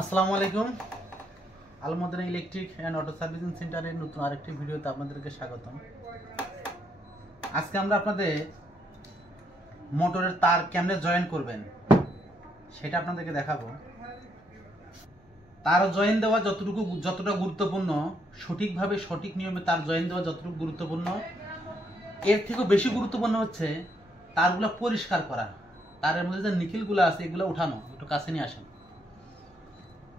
আসসালামু আলাইকুম। Al Madina electric and auto servicing সেন্টারের নতুন আরেকটি ভিডিওতে আপনাদেরকে স্বাগতম। আজকে আমরা আপনাদের মোটরের তার কেমনে জয়েন করবেন সেটা আপনাদেরকে দেখাবো। তার জয়েন দেওয়া যতটা গুরুত্বপূর্ণ, সঠিকভাবে সঠিক নিয়মে তার জয়েন দেওয়া যতটুকু গুরুত্বপূর্ণ, এর থেকেও বেশি গুরুত্বপূর্ণ হচ্ছে তারগুলো পরিষ্কার করা। তারের মধ্যে যে নিকেলগুলো আছে এগুলো উঠানো। একটু কাছে নিয়ে আসেন।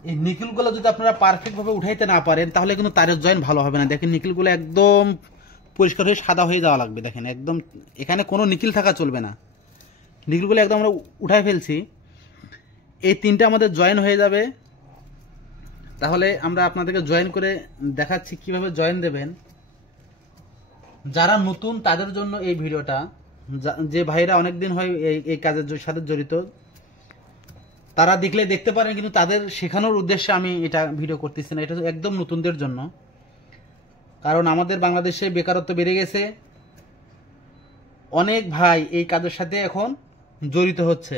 এই নিকেলগুলো যদি আপনারা পারফেক্টভাবে উঠাইতে না পারেন তাহলে কিন্তু তারের জয়েন ভালো হবে না। দেখেন নিকেলগুলো একদম পরিষ্কার হয়ে সাদা হয়ে যাওয়া লাগবে। দেখেন একদম এখানে কোনো নিকেল থাকা চলবে না। নিকেলগুলো একদম আমরা উঠাই ফেলছি। এই তিনটা আমাদের জয়েন হয়ে যাবে। তাহলে আমরা আপনাদেরকে জয়েন করে দেখাচ্ছি কিভাবে জয়েন দেবেন। যারা নতুন তাদের জন্য এই ভিডিওটা, যে ভাইরা অনেকদিন হয় এই কাজের সাথে জড়িত তারা দেখলে দেখতে পারেন, কিন্তু তাদের শেখানোর উদ্দেশ্যে আমি এটা ভিডিও করতেছি না। এটা একদম নতুনদের জন্য। কারণ আমাদের বাংলাদেশে বেকারত্ব বেড়ে গেছে, অনেক ভাই এই কাজের সাথে এখন জড়িত হচ্ছে।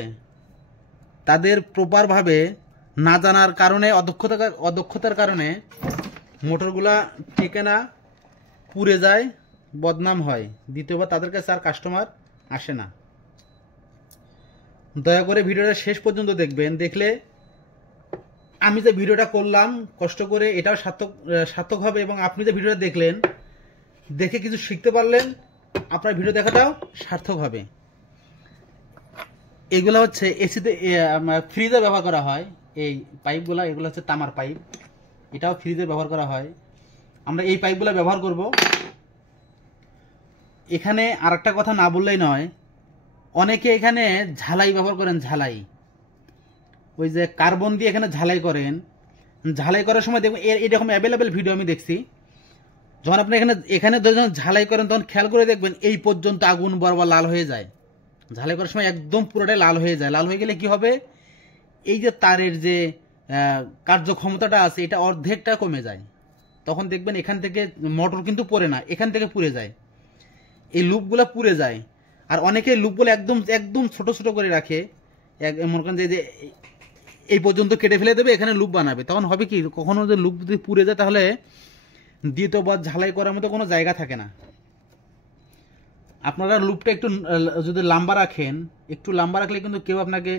তাদের প্রপারভাবে না জানার কারণে, অদক্ষতার কারণে মোটরগুলা টেকে না, পুড়ে যায়, বদনাম হয়। দ্বিতীয়বার তাদের কাছে আর কাস্টমার আসে না। দয়া করে ভিডিওটা শেষ পর্যন্ত দেখবেন। দেখলে আমি যে ভিডিওটা করলাম কষ্ট করে, এটাও সার্থক হবে, এবং আপনি যে ভিডিওটা দেখলেন, দেখে কিছু শিখতে পারলেন, আপনার ভিডিও দেখাটাও সার্থক হবে। এগুলো হচ্ছে এসিতে, ফ্রিজে ব্যবহার করা হয়। এই পাইপগুলা, এগুলো হচ্ছে তামার পাইপ, এটাও ফ্রিজে ব্যবহার করা হয়। আমরা এই পাইপগুলো ব্যবহার করব। এখানে আর একটা কথা না বললেই নয়, অনেকে এখানে ঝালাই ব্যবহার করেন। ঝালাই, ওই যে কার্বন দিয়ে এখানে ঝালাই করেন। ঝালাই করার সময় দেখবেন এরকম অ্যাভেলেবেল ভিডিও আমি দেখছি। যখন আপনি এখানে যখন ঝালাই করেন তখন খেয়াল করে দেখবেন এই পর্যন্ত আগুন বরাবর লাল হয়ে যায়। ঝালাই করার সময় একদম পুরোটাই লাল হয়ে যায়। লাল হয়ে গেলে কি হবে, এই যে তারের যে কার্যক্ষমতাটা আছে এটা অর্ধেকটা কমে যায়। তখন দেখবেন এখান থেকে মোটর কিন্তু পড়ে না, এখান থেকে পুড়ে যায়, এই লুপগুলো পুড়ে যায়। আর অনেকে লুপগুলো একদম একদম ছোট ছোট করে রাখে। মনে করেন যে এই পর্যন্ত কেটে ফেলে দেবে, এখানে লুপ বানাবে। তখন হবে কি, কখনো যদি লুপ যদি পুড়ে যায় তাহলে দ্বিতীয়বার ঝালাই করার মতো কোনো জায়গা থাকে না। আপনারা লুপটা একটু যদি লম্বা রাখেন, একটু লম্বা রাখলে কিন্তু কেউ আপনাকে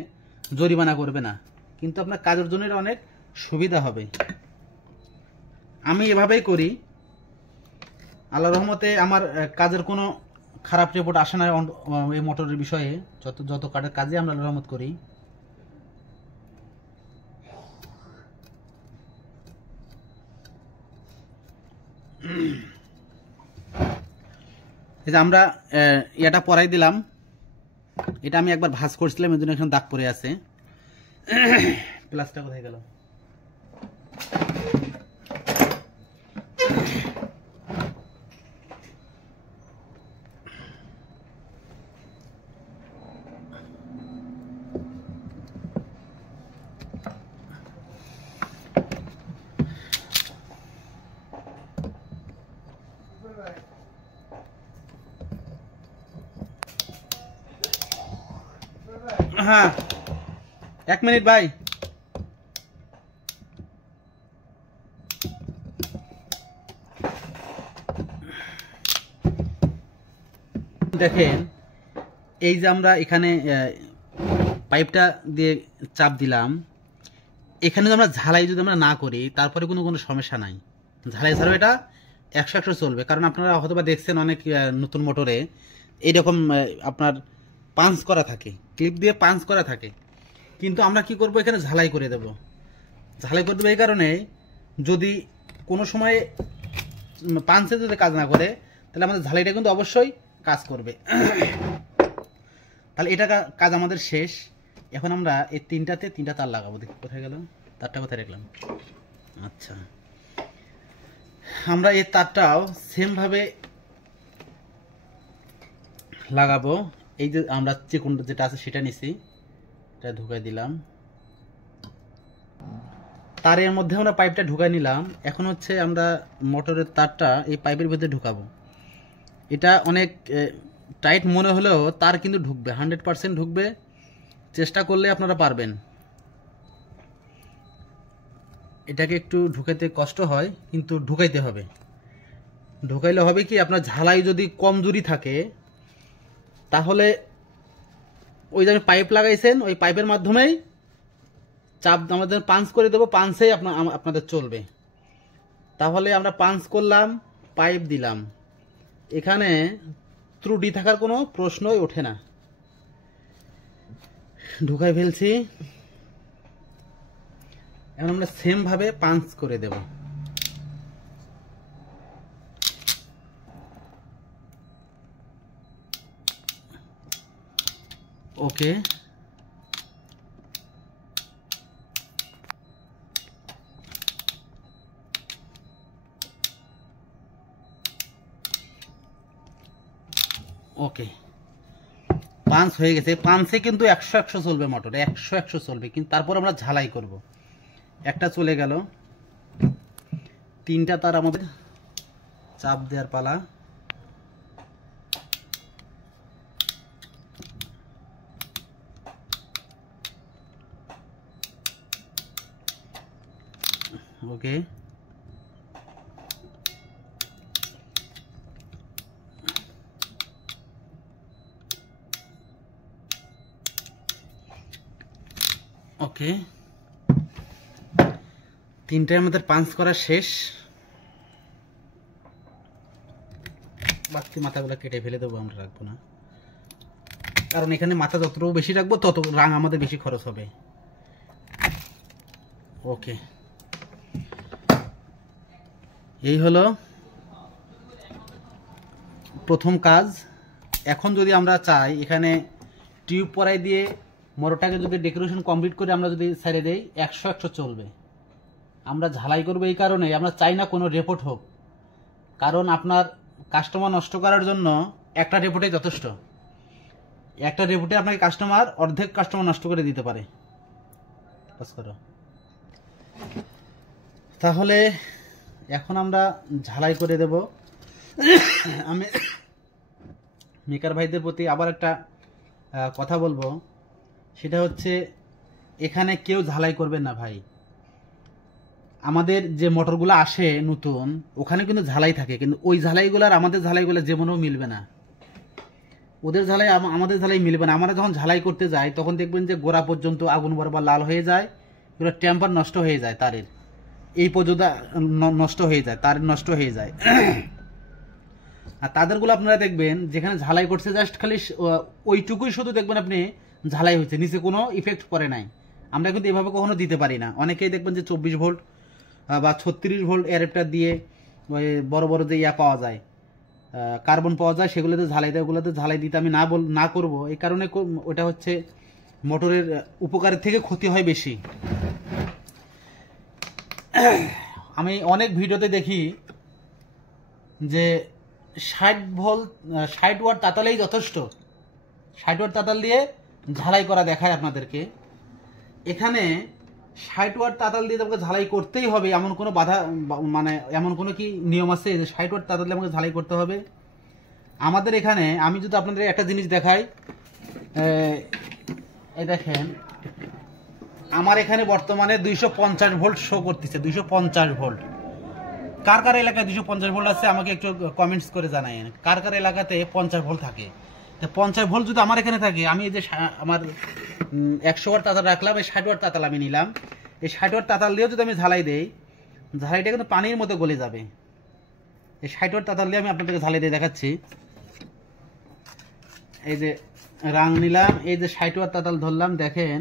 জরিমানা করবে না, কিন্তু আপনার কাজের জন্য এটা অনেক সুবিধা হবে। আমি এভাবেই করি। আল্লাহর রহমতে আমার কাজের কোনো খারাপ রিপোর্ট আসে না এই মোটরের বিষয়ে। যত কাজে আমরা আল্লাহর রহমত করি। এই যে আমরা এটা পরাই দিলাম। এটা আমি একবার ভাঁজ করছিলাম, এর জন্য এখানে দাগ পড়ে আছে। প্লাসটা কোথায় গেল? হ্যাঁ, 1 মিনিট ভাই। দেখেন এই যে আমরা এখানে পাইপটা দিয়ে চাপ দিলাম, এখানে যদি আমরা ঝালাই যদি আমরা না করি তারপরে কোনো সমস্যা নাই। ঝালাই ছাড়াও এটা 100 চলবে। কারণ আপনারা হয়তো বা দেখছেন অনেক নতুন মোটরে এইরকম আপনার পাঞ্চ করা থাকে, ক্লিপ দিয়ে পাঞ্চ করা থাকে। কিন্তু আমরা কি করব, এখানে ঝালাই করে দেব। ঝালাই করে দেবো এই কারণে, যদি কোনো সময় পাঞ্চে যদি কাজ না করে তাহলে আমাদের ঝালাইটা কিন্তু অবশ্যই কাজ করবে। তাহলে এটা কাজ আমাদের শেষ। এখন আমরা এই তিনটা তার লাগাবো। দেখি কোথায় গেল তারটা, কোথায় রাখলাম? আচ্ছা, আমরা এই তারটাও সেমভাবে লাগাবো। এই যে আমরা চিকন যেটা আছে সেটা নিছি, এটা ঢুকাই দিলাম। তারের মধ্যে আমরা পাইপটা ঢুকাই নিলাম। এখন হচ্ছে আমরা মোটরের তারটা এই পাইপের ভিতরে ঢুকাবো। এটা অনেক টাইট মনে হলেও তার কিন্তু ঢুকবে, 100% ঢুকবে। চেষ্টা করলে আপনারা পারবেন। এটাকে একটু ঢুকাইতে কষ্ট হয়, কিন্তু ঢুকাইতে হবে। ঢুকাইলে হবে কি, আপনার ঝালাই যদি কমজোরি থাকে তাহলে ওই যে আমি পাইপ লাগাইছেন ওই পাইপের মাধ্যমেই চাপ আমাদের পাঞ্চ করে দেবো, পাঞ্চেই আপনাদের চলবে। তাহলে আমরা পাঞ্চ করলাম, পাইপ দিলাম, এখানে ত্রুটি থাকার কোনো প্রশ্নই ওঠে না। ঢুকাই ফেলছি, এখন আমরা সেম ভাবে পাঞ্চ করে দেব। ওকে, ওকে, পাঞ্চ হয়ে গেছে। পাঞ্চে কিন্তু 100 চলবে, মোটর 100 চলবে, কিন্তু তারপর আমরা ঝালাই করব। একটা চলে গেল, 3টা তার আমাদের চাপ দেওয়ার পালা। ওকে, ওকে, 3টায় আমাদের পাঞ্চ করা শেষ। বাকি মাথাগুলো কেটে ফেলে দেবো, আমরা রাখবো না, কারণ এখানে মাথা যতটুকু বেশি রাখবো তত রাং আমাদের বেশি খরচ হবে। ওকে, এই হলো প্রথম কাজ। এখন যদি আমরা চাই এখানে টিউব পরাই দিয়ে মোটরটাকে যদি ডেকোরেশন কমপ্লিট করে আমরা যদি ছেড়ে দেই, 100 চলবে। আমরা ঝালাই করবো এই কারণে, আমরা চাই না কোনো রিপোর্ট হোক, কারণ আপনার কাস্টমার নষ্ট করার জন্য একটা রিপোর্টে যথেষ্ট। একটা রিপোর্টে আপনাকে কাস্টমার অর্ধেক কাস্টমার নষ্ট করে দিতে পারে। তাহলে এখন আমরা ঝালাই করে দেব। আমি মেকার ভাইদের প্রতি আবার একটা কথা বলবো, সেটা হচ্ছে এখানে কেউ ঝালাই করবেন না ভাই। আমাদের যে মোটরগুলো আসে নতুন, ওখানে কিন্তু ঝালাই থাকে, কিন্তু ওই ঝালাইগুলো আর আমাদের ঝালাইগুলো যেমনও মিলবে না। ওদের ঝালাই আমাদের ঝালাই মিলবে না। আমরা যখন ঝালাই করতে যাই তখন দেখবেন যে গোড়া পর্যন্ত আগুন বরাবর লাল হয়ে যায়, এগুলো টেম্পার নষ্ট হয়ে যায়, তারের এই পর্যন্ত নষ্ট হয়ে যায়, তার নষ্ট হয়ে যায়। আর তাদেরগুলো আপনারা দেখবেন যেখানে ঝালাই করছে জাস্ট খালি ওইটুকুই শুধু দেখবেন আপনি ঝালাই হয়েছে, নিচে কোনো ইফেক্ট পড়ে নাই। আমরা কিন্তু এভাবে কখনো দিতে পারি না। অনেকেই দেখবেন যে 24 ভোল্ট বা 36 ভোল্ট অ্যাডাপ্টার দিয়ে ওই বড় বড় যে পাওয়া যায়, কার্বন পাওয়া যায়, সেগুলোতে ঝালাই দেয়। ওগুলোতে ঝালাই দিতে আমি না করব, এই কারণে ওটা হচ্ছে মোটরের উপকারের থেকে ক্ষতি হয় বেশি। আমি অনেক ভিডিওতে দেখি যে 60 ওয়াট তাতালেই যথেষ্ট, 60 ওয়াট তাতাল দিয়ে ঝালাই করা দেখায় আপনাদেরকে। এখানে 60 ওয়াট তাতাল দিয়ে তোমাকে ঝালাই করতেই হবে এমন কোনো বাধা, মানে এমন কোনো কি নিয়ম আছে যে 60 ওয়াট তাতাল দিয়ে আমাকে ঝালাই করতে হবে? আমাদের এখানে আমি যদি আপনাদের একটা জিনিস দেখাই, এই দেখেন আমার এখানে বর্তমানে 250 ভোল্ট শো করতেছে, 250 ভোল্ট। কার কার এলাকায় 250 ভোল্ট আছে আমাকে একটু কমেন্টস করে জানাইন, কার কার এলাকাতে 50 ভোল্ট থাকে। তো 50 ভোল্ট যদি আমার এখানে থাকে, আমি এই যে আমার 100 ওয়াট তাতাল রাখলাম, এই 60 ওয়াট তাতাল আমি নিলাম, এই 60 ওয়াট তাতাল দিয়েও যদি আমি ঝালাই দেই, ঝালাইটা কিন্তু পানির মতো গলে যাবে। এই 60 ওয়াট তাতাল দিয়ে আমি আপনাদেরকে ঝালাই দিয়ে দেখাচ্ছি। এই যে রাং নিলাম, এই যে 60 ওয়াট তাতাল ধরলাম, দেখেন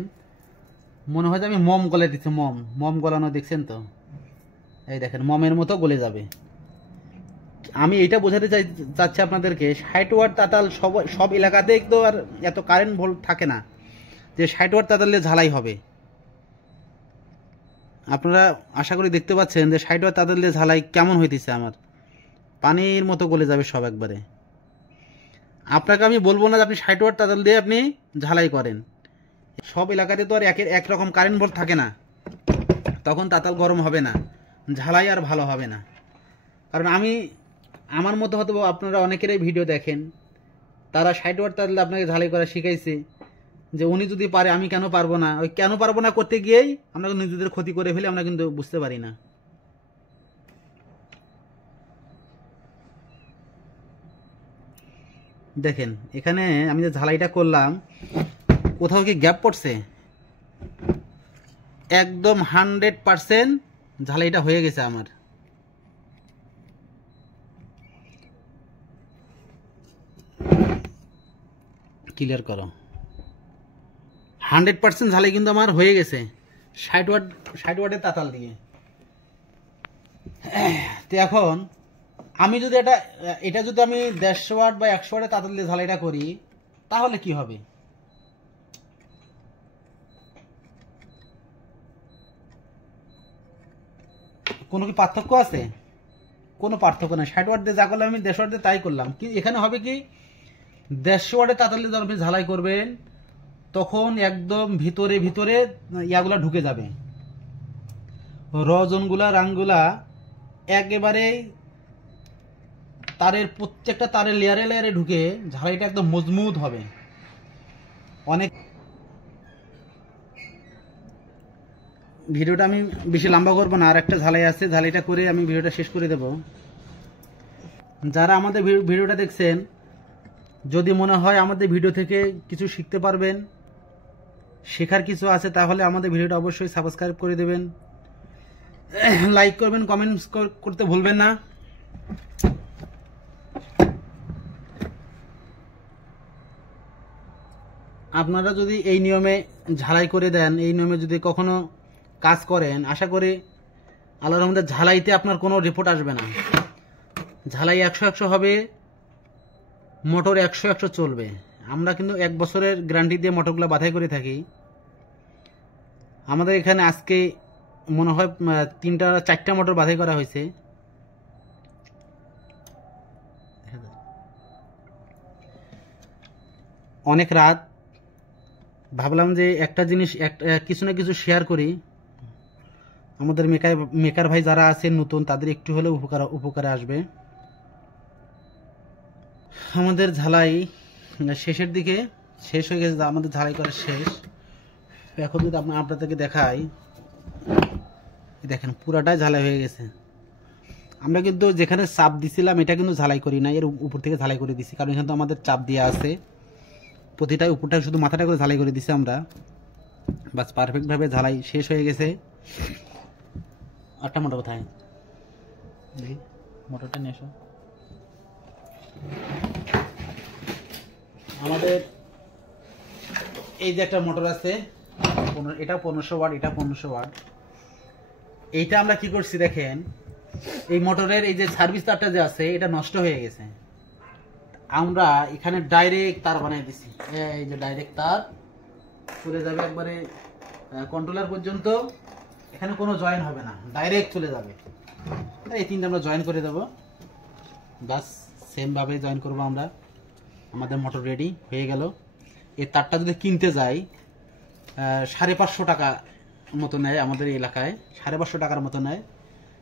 মনে হয় যে আমি মোম গলে দিচ্ছি, মোম গলানো, দেখছেন তো? এই দেখেন মমের মতো গলে যাবে। আমি এইটা বোঝাতে চাচ্ছি আপনাদেরকে, 60 ওয়াট তাতাল সব এলাকাতেই তো আর এত কারেন্ট ভোল্ট থাকে না যে 60 ওয়াট তাতাল দিয়ে ঝালাই হবে। আপনারা আশা করি দেখতে পাচ্ছেন যে 60 ওয়াট তাতাল দিয়ে ঝালাই কেমন হইতেছে, আমার পানির মতো গলে যাবে সব একবারে। আপনাকে আমি বলবো না যে আপনি 60 ওয়াট তাতাল দিয়ে আপনি ঝালাই করেন, সব এলাকাতে তো আর একরকম কারেন্ট ভোল্ট থাকে না, তখন তাতাল গরম হবে না, ঝালাই আর ভালো হবে না। কারণ আমার মতো হয়তো আপনারা অনেকেরই ভিডিও দেখেন, তারা 60 ওয়াট তাতাল আপনাকে ঝালাই করা শিখাইছে, যে উনি যদি পারে আমি কেন পারবো না, ওই কেন পারবো না করতে গিয়েই আমরা নিজেদের ক্ষতি করে ফেলি, আমরা কিন্তু বুঝতে পারি না। দেখেন এখানে আমি যে ঝালাইটা করলাম কোথাও কি গ্যাপ পড়ছে? একদম 100% ঝালাইটা হয়ে গেছে আমার। ক্লিয়ার করো, 100% ঝালাই কিন্তু আমার হয়ে গেছে 60 ওয়াটের তাতাল দিয়ে। তো এখন আমি যদি এটা যদি আমি 150 ওয়াট বা 100 ওয়াটের তাতাল দিয়ে ঝালাইটা করি তাহলে কি হবে? কোনো কি পার্থক্য আছে? কোনো পার্থক্য নেই। 60 ওয়াট দিয়ে যা করলাম আমি 150 ওয়াট দিয়ে তাই করলাম। কি এখানে হবে কি, 150 ওয়াটের তাতাল দিয়ে যখন আপনি ঝালাই করবেন তখন একদম ভিতরে ভিতরে ইয়াগুলা ঢুকে যাবে, রজনগুলা রাংগুলা একেবারে তারের প্রত্যেকটা তারের লেয়ারে লেয়ারে ঢুকে ঝালাইটা একদম মজবুত হবে। অনেক ভিডিওটা আমি বেশি লম্বা করবো না, আর একটা ঝালাই আছে, ঝালাইটা করে আমি ভিডিওটা শেষ করে দেব। যারা আমাদের ভিডিওটা দেখছেন, যদি মনে হয় আমাদের ভিডিও থেকে কিছু শিখতে পারবেন, শেখার কিছু আছে, তাহলে আমাদের ভিডিওটা অবশ্যই সাবস্ক্রাইব করে দেবেন, লাইক করবেন, কমেন্টস করতে ভুলবেন না। আপনারা যদি এই নিয়মে ঝালাই করে দেন, এই নিয়মে যদি কখনো কাজ করেন, আশা করি আল্লাহর রহমতে ঝালাইতে আপনার কোনো রিপোর্ট আসবে না। ঝালাই 100-100 হবে, মোটর 100-100 চলবে। আমরা কিন্তু 1 বছরের গ্যারান্টি দিয়ে মোটরগুলো বাছাই করে থাকি। আমাদের এখানে আজকে মনে হয় 3-4টা মোটর বাছাই করা হয়েছে। অনেক রাত ভাবলাম যে একটা জিনিস কিছু না কিছু শেয়ার করি, আমাদের মেকার ভাই যারা আছেন নতুন, তাদের একটু হলেও উপকারে আসবে। আমাদের ঝালাই শেষের দিকে শেষ হয়ে গেছে, আমাদের ঝালাই করা শেষ। এখন যদি আপনাদেরকে দেখাই, দেখেন পুরাটাই ঝালাই হয়ে গেছে। আমরা কিন্তু যেখানে চাপ দিছিলাম এটা কিন্তু ঝালাই করি না, এর উপর থেকে ঝালাই করে দিছি, কারণ এখানে তো আমাদের চাপ দেওয়া আছে। প্রতিটাই উপরটা শুধু মাথাটা করে ঝালাই করে দিছি আমরা। বাস পারফেক্টভাবে ঝালাই শেষ হয়ে গেছে। আটটা মোটর কোথায়? দেখি মোটরটা নিয়ে এসো। আমাদের এই যে একটা মোটর আছে, এটা 1500 ওয়াট, এটা 1500 ওয়াট। এইটা আমরা কি করছি দেখেন, এই মোটরের এই যে সার্ভিস তারটা যে আছে এটা নষ্ট হয়ে গেছে, আমরা এখানে ডাইরেক্ট তার বানিয়ে দিছি। এই যে ডাইরেক্ট তার চলে যাবে একবারে কন্ট্রোলার পর্যন্ত, এখানে কোনো জয়েন হবে না, ডাইরেক্ট চলে যাবে। এই তিনটা আমরা জয়েন করে দেবো, বাস সেম ভাবে জয়েন করব আমরা। আমাদের মোটর রেডি হয়ে গেল। এই তারটা যদি কিনতে যাই 550 টাকা মতো নেয় আমাদের এলাকায়, 550 টাকার মতো নেয়।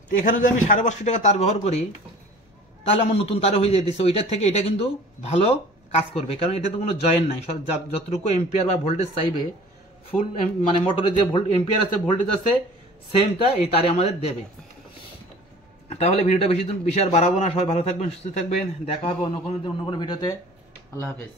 তো এখানে যদি আমি 550 টাকা তার ব্যবহার করি তাহলে আমার নতুন তারে হয়ে যেতেছে। ওইটার থেকে এটা কিন্তু ভালো কাজ করবে, কারণ এটা তো কোনো জয়েন নাই। যতটুকু এম্পিয়ার বা ভোল্টেজ চাইবে, ফুল মানে মোটরের যে এম্পিয়ার আছে, ভোল্টেজ আছে, সেমটা এই তারে আমাদের দেবে। তাহলে ভিডিওটা বেশি আর বাড়াবো না। সবাই ভালো থাকবেন, সুস্থ থাকবেন, দেখা হবে অন্য কোনো ভিডিওতে। আল্লাহ হাফেজ।